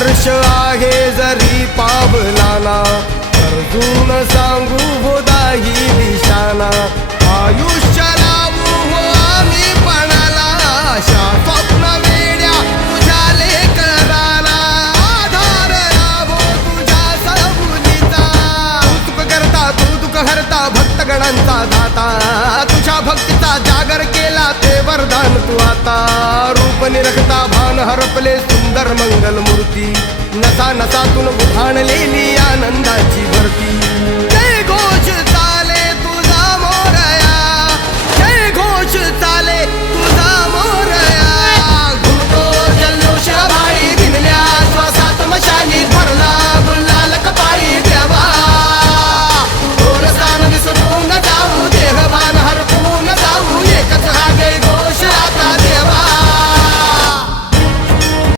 हर्ष आहे जरी पावलाना, अर्जुन सांगू बोधाही दिशाना. आयुष्य लावू हो आम्ही पणाला, आशा स्वप्न वेड्या तुझ्या लेकराला. आधार लाभो तुझ्या सबुलीचा, तू करता तू दुःख हरता भक्तगणांचा दाता. तुझ्या भक्तीचा जागर केला ते वरदान तू आता. रूप निरखता भान हरपले सुंदर मंगल मूर्ती, नसा नसातून उभाणलेली आनंदाची भरती.